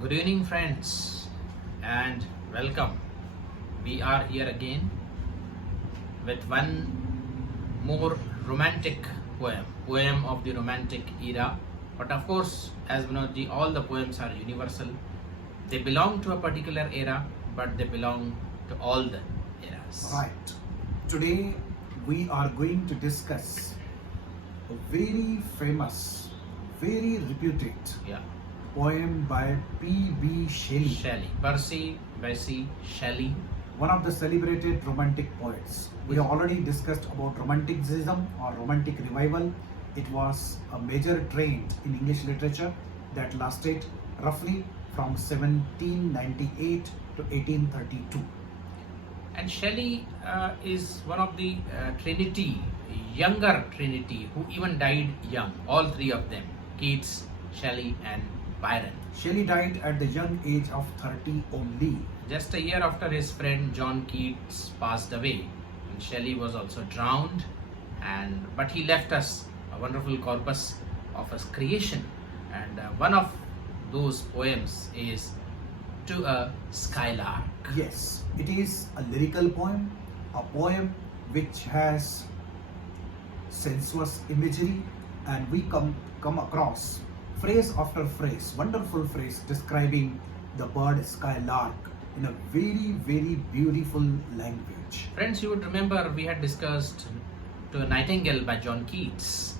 Good evening, friends, and welcome. We are here again with one more romantic poem of the romantic era. But of course, as Vinodji, all the poems are universal. They belong to a particular era, but they belong to all the eras. Right. Today we are going to discuss a very famous, very reputed Yeah, poem by P B Shelly, Shelley, Percy Bysshe Shelley. one of the celebrated romantic poets. We have already discussed about romanticism or romantic revival. It was a major trend in English literature that lasted roughly from 1798 to 1832. And Shelley is one of the Trinity, younger Trinity, who even died young. All three of them, Keats, Shelley, and Byron. Shelley died at the young age of 30 only. Just a year after his friend John Keats passed away, and Shelley was also drowned, but he left us a wonderful corpus of his creation. And one of those poems is To a Skylark. Yes, it is a lyrical poem, a poem which has sensuous imagery, and we come across phrase after phrase, wonderful phrase describing the bird skylark in a very, very beautiful language. Friends, you would remember we had discussed To a Nightingale by John Keats.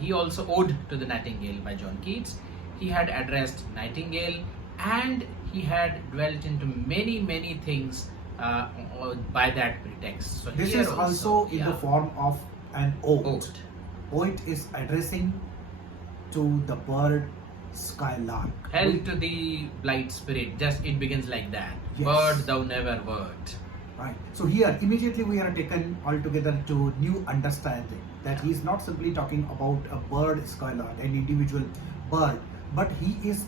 He also owed To the Nightingale by John Keats. He had addressed Nightingale, and he had dwelt into many, many things by that pretext. So This here is also in the form of an ode. Ode. Poet is addressing to the bird skylark. Hell to the blight spirit. Just it begins like that. Yes. Bird thou never wert. Right. So here immediately we are taken altogether to new understanding that he is not simply talking about a bird skylark, an individual bird, but he is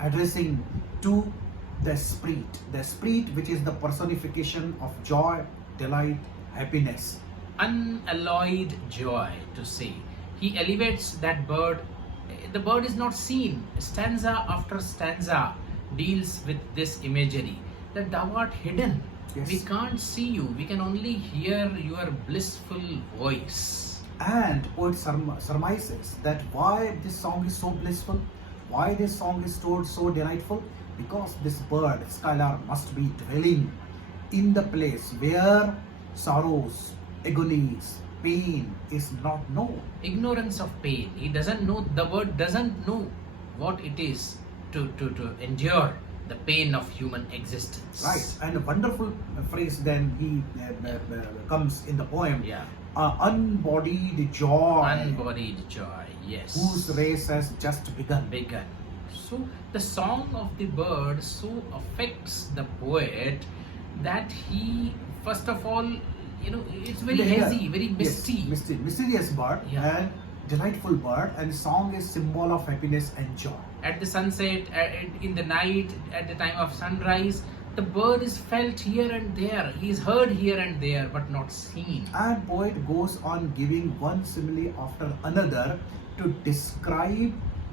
addressing to the spirit which is the personification of joy, delight, happiness. Unalloyed joy to say. He elevates that bird. The bird is not seen. Stanza after stanza deals with this imagery that thou art hidden. Yes. We can't see you. We can only hear your blissful voice. And poet surmises that why this song is so blissful, why this song is so delightful, because this bird, skylark, must be dwelling in the place where sorrows, agonies, pain is not known. Ignorance of pain. He doesn't know. The bird doesn't know what it is to endure the pain of human existence. Right, and a wonderful phrase then he comes in the poem. Yeah. Unbodied joy, Unbodied joy. Yes. whose race has just begun. So the song of the bird so affects the poet that he, first of all, it's very hazy, very misty. Yes, mysterious bird, Yeah. and delightful bird, and song is symbol of happiness and joy. At the sunset, in the night, at the time of sunrise, the bird is felt here and there. He is heard here and there, but not seen. And poet goes on giving one simile after another to describe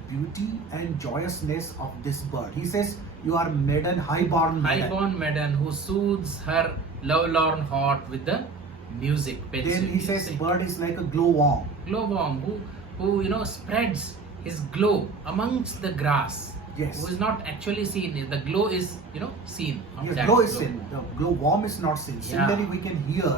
beauty and joyousness of this bird. He says, "You are maiden, highborn maiden." Highborn maiden who soothes her lovelorn heart with the music. Then he says, "Bird is like a glowworm." Glowworm who spreads his glow amongst the grass. Yes. Who is not actually seen. The glow is seen. Of Yes, that glow is seen. The glowworm is not seen. Yeah. Similarly, we can hear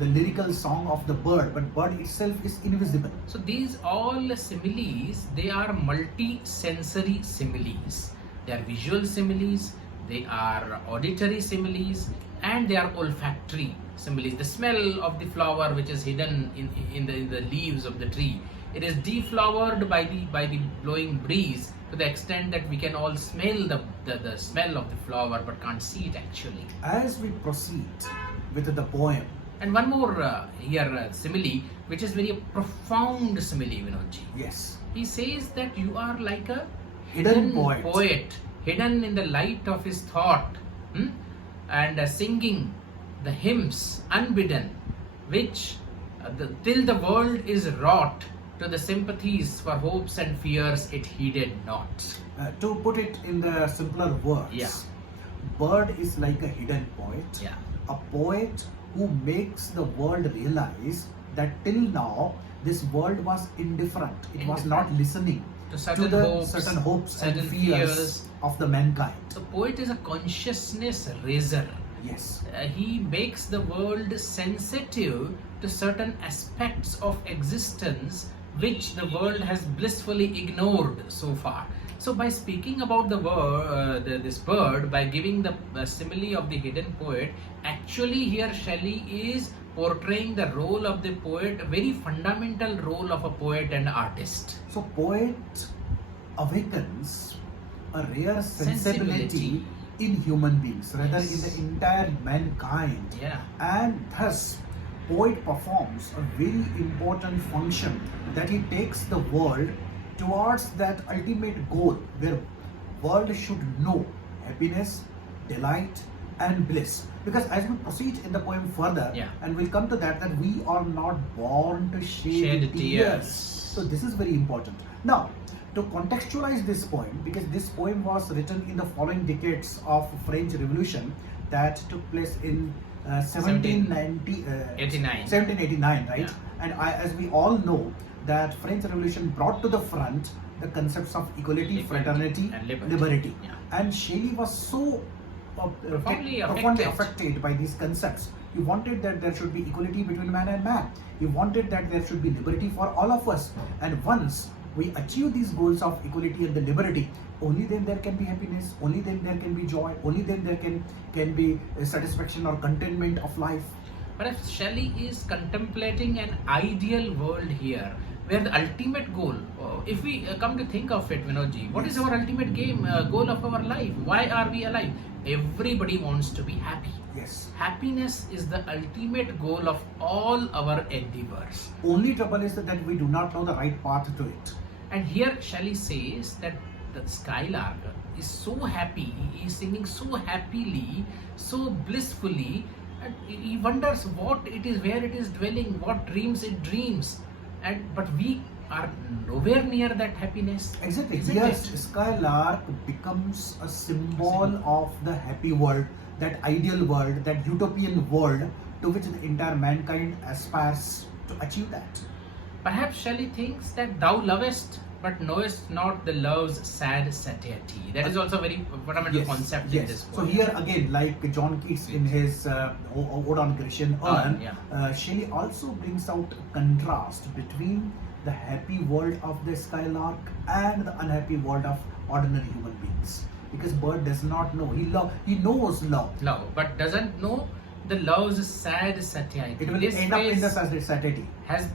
the lyrical song of the bird, but bird itself is invisible. So these all similes, they are multi-sensory similes. They are visual similes, they are auditory similes, and they are olfactory similes. The smell of the flower which is hidden in the leaves of the tree, it is deflowered by the blowing breeze to the extent that we can all smell the smell of the flower but can't see it actually. As we proceed with the poem, And one more simile, which is very profound simile, Vinodji. yes, He says that you are like a hidden poet. hidden in the light of his thought, and singing the hymns unbidden, which till the world is wrought to the sympathies for hopes and fears it heeded not. To put it in the simpler words, Yeah. bird is like a hidden poet. Yeah. A poet who makes the world realize that till now this world was indifferent. It was not Indifferent. listening To certain the hopes, certain hopes certain and fears, fears. of the mankind. So poet is a consciousness raiser. Yes. He makes the world sensitive to certain aspects of existence which the world has blissfully ignored so far. So by speaking about this bird, by giving the simile of the hidden poet, actually here Shelley is portraying the role of the poet, a very fundamental role of a poet and artist. So poet awakens a rare sensibility in human beings, rather in the entire mankind. Yeah. And thus poet performs a very important function, that he takes the world towards that ultimate goal where world should know happiness, delight and bliss. Because as we proceed in the poem further, Yeah. and we'll come to that we are not born to shed Shed tears. So this is very important. Now, to contextualize this poem, because this poem was written in the following decades of French Revolution that took place in 1789, right? Yeah. And as we all know, that French Revolution brought to the front the concepts of equality, fraternity, and liberty. liberty. Yeah. And Shelley was so Profoundly affected by these concepts. He wanted that there should be equality between man and man. He wanted that there should be liberty for all of us. And once we achieve these goals of equality and the liberty, only then there can be happiness, only then there can be joy, only then there can be satisfaction or contentment of life. But if Shelley is contemplating an ideal world here, where the ultimate goal, if we come to think of it, Vinodji, what is our ultimate goal of our life? Why are we alive? Everybody wants to be happy. Yes. Happiness is the ultimate goal of all our endeavors. Only trouble is that we do not know the right path to it. And here Shelley says that the Skylark is so happy, he is singing so happily, so blissfully, and he wonders what it is, where it is dwelling, what dreams it dreams. But we are nowhere near that happiness. Exactly. Isn't Yes, it? Skylark becomes a symbol of the happy world, that ideal world, that utopian world to which the entire mankind aspires to achieve that. Perhaps Shelley thinks that thou lovest but knowest not the love's sad satiety. That is also a very fundamental concept in this So poem. here again, like John Keats in his Ode on Grecian Urn, Shelley also brings out contrast between the happy world of the Skylark and the unhappy world of ordinary human beings. Because bird does not know. He knows love. Love, but doesn't know the love's sad satiety. It will This end up in the phrase satiety.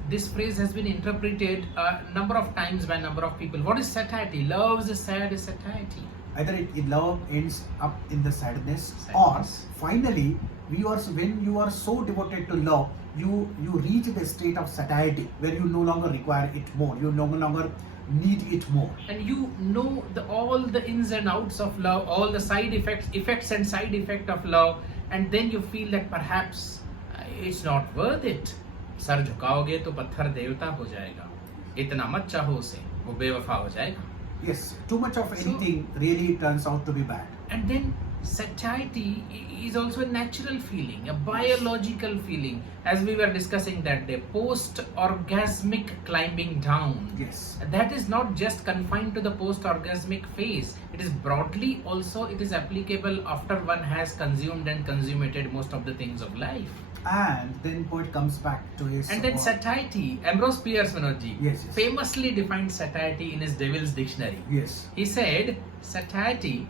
This phrase has been interpreted a number of times by a number of people. What is satiety? Love's sad satiety. Either love ends up in the sadness, or Sadness. finally when you are so devoted to love, you reach the state of satiety where you no longer require it more, you no longer need it more. And you know all the ins and outs of love, all the effects and side effect of love, and then you feel that perhaps it's not worth it. सर झुकाओगे तो पत्थर देवता हो जाएगा. इतना मत चाहो उसे, वो बेवफा हो जाएगा. Yes, too much of anything really turns out to be bad. And then satiety is also a natural feeling, a biological feeling, as we were discussing that day, post-orgasmic climbing down. Yes. That is not just confined to the post-orgasmic phase. It is broadly also, it is applicable after one has consumed and consummated most of the things of life. And then poet comes back to his... And then satiety, Ambrose Pierce, Vinodji, Yes. famously defined satiety in his Devil's Dictionary. Yes. He said, satiety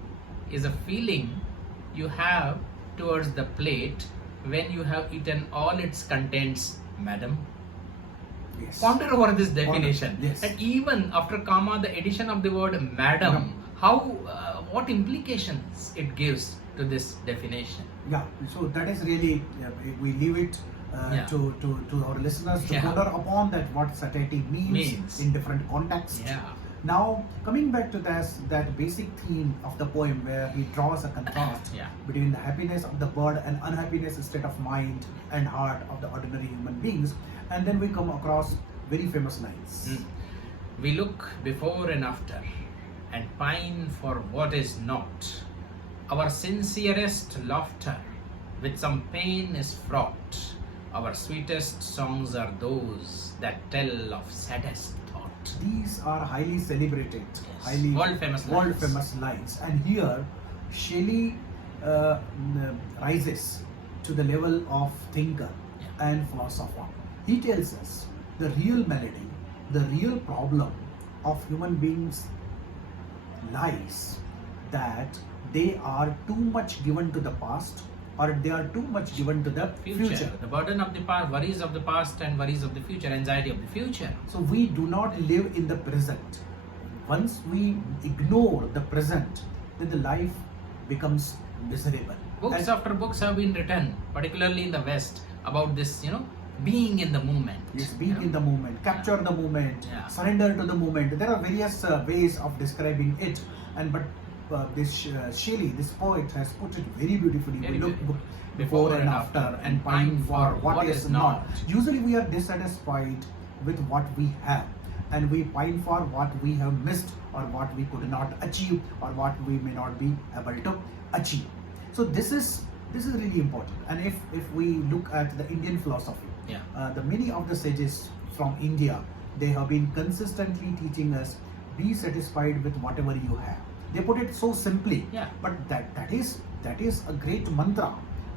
is a feeling you have towards the plate when you have eaten all its contents, madam. Yes. Ponder over this definition. Yes. And even after comma, the addition of the word madam, what implications it gives to this definition. Yeah, so that is really, we leave it to our listeners to ponder upon that what satiety means in different contexts. Yeah. Now, coming back to that basic theme of the poem where he draws a contrast between the happiness of the bird and unhappiness state of mind and heart of the ordinary human beings, and then we come across very famous lines. We look before and after, and pine for what is not. Our sincerest laughter with some pain is fraught. Our sweetest songs are those that tell of saddest thought. These are highly celebrated, Yes. highly World famous lines. And here, Shelley rises to the level of thinker and philosopher. He tells us the real melody, the real problem of human beings lies that they are too much given to the past, or they are too much given to the future. The burden of the past, worries of the past and worries of the future, anxiety of the future. So we do not live in the present. Once we ignore the present, then the life becomes miserable. Books And- after books have been written, particularly in the West, about this, being in the moment. Yes, being in the moment, capture the moment, Yeah. surrender to the moment. There are various ways of describing it, but this Shelley, this poet, has put it very beautifully. Very We look beautiful. before and after, and pine for what is not. Usually, we are dissatisfied with what we have, and we pine for what we have missed, or what we could not achieve, or what we may not be able to achieve. So this is really important. And if we look at the Indian philosophy, the many of the sages from India, they have been consistently teaching us, be satisfied with whatever you have. They put it so simply, Yeah. but that is a great mantra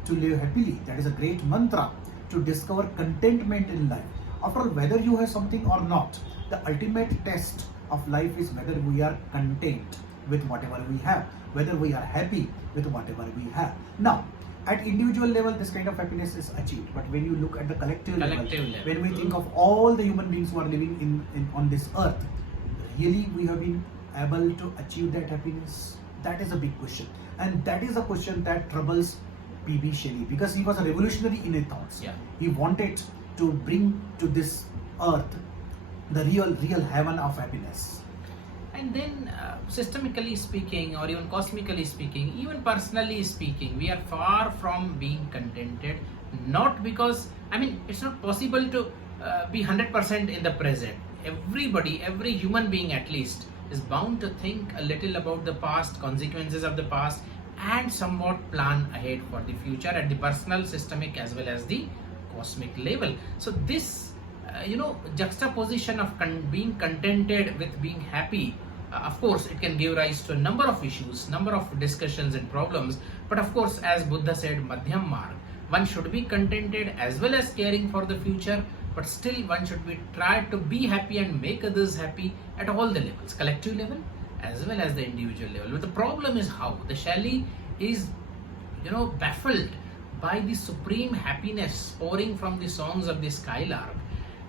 to live happily. That is a great mantra to discover contentment in life. After all, whether you have something or not, the ultimate test of life is whether we are content with whatever we have, whether we are happy with whatever we have. Now, at individual level, this kind of happiness is achieved. But when you look at the collective level, when we think of all the human beings who are living in on this earth, really we have been able to achieve that happiness? That is a big question. And that is a question that troubles P B Shelly, because he was a revolutionary in his thoughts. Yeah. He wanted to bring to this earth the real heaven of happiness. And then, systemically speaking, or even cosmically speaking, even personally speaking, we are far from being contented. Not because, it's not possible to be 100% in the present. Everybody, every human being at least, is bound to think a little about the past, consequences of the past, and somewhat plan ahead for the future at the personal, systemic, as well as the cosmic level. So this, juxtaposition of being contented with being happy, of course, it can give rise to a number of issues, number of discussions and problems. But of course, as Buddha said, Madhyam Marg, one should be contented as well as caring for the future, but still one should try to be happy and make others happy at all the levels, collective level as well as the individual level. But the problem is how the Shelley is, baffled by the supreme happiness pouring from the songs of the Skylark,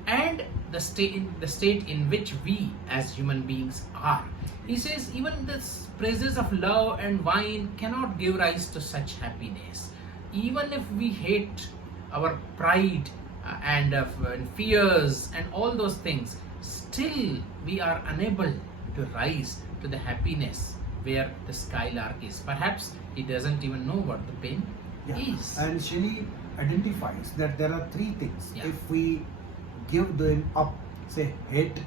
and the state in which we as human beings are. He says even the praises of love and wine cannot give rise to such happiness. Even if we hate our pride and fears and all those things, still we are unable to rise to the happiness where the Skylark is. Perhaps he doesn't even know what the pain is. And Shelley identifies that there are three things. Yeah. If we give them up, say hate,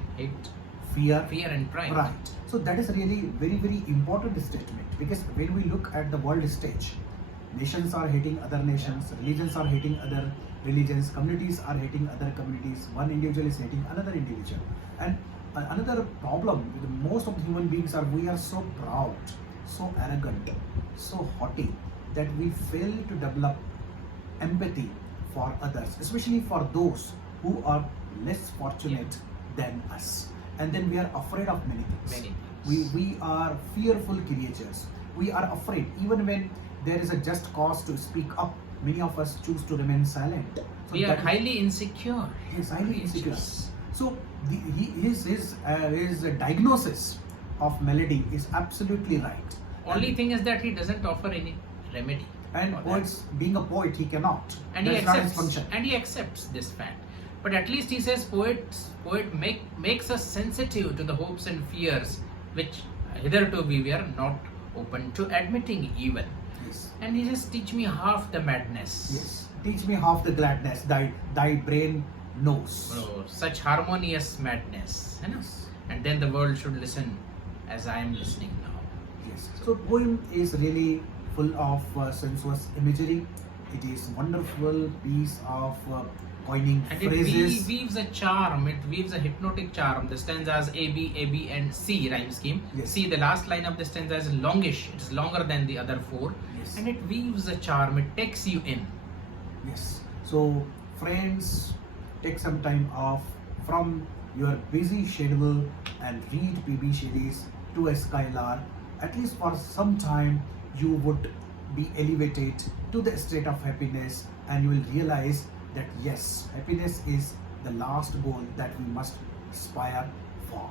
fear and pride. Right. So that is really very, very important statement, because when we look at the world stage, nations are hating other nations, religions are hating other religions, communities are hating other communities, one individual is hating another individual. And another problem with most of the human beings are, we are so proud, so arrogant, so haughty, that we fail to develop empathy for others, especially for those who are less fortunate than us. And then we are afraid of many things. We are fearful creatures. We are afraid. Even when there is a just cause to speak up, many of us choose to remain silent. So we are highly insecure. Yes, highly insecure. So his diagnosis of melody is absolutely right. Only thing is that he doesn't offer any remedy. And poets, being a poet, he cannot. And That's not his function. he accepts this fact. But at least he says poet makes us sensitive to the hopes and fears which hitherto we were not open to admitting even. Yes. And he says, teach me half the madness. Yes. Teach me half the gladness thy brain knows. Oh, such harmonious madness. Yes. And then the world should listen as I am listening now. Yes. So poem is really full of sensuous imagery. It is wonderful piece of coining And phrases. it weaves a charm, it weaves a hypnotic charm. The stanzas A, B, and C rhyme scheme. Yes. See, the last line of the stanza is longish, it is longer than the other four. Yes. And it weaves a charm, it takes you in. Yes. So friends, take some time off from your busy schedule and read PB Shelly's To a Skylark. At least for some time, you would be elevated to the state of happiness, and you will realize that yes, happiness is the last goal that we must aspire for.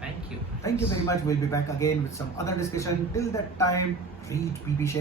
Thank you. Thank you very much. We'll be back again with some other discussion. Till that time, read PB Shelly.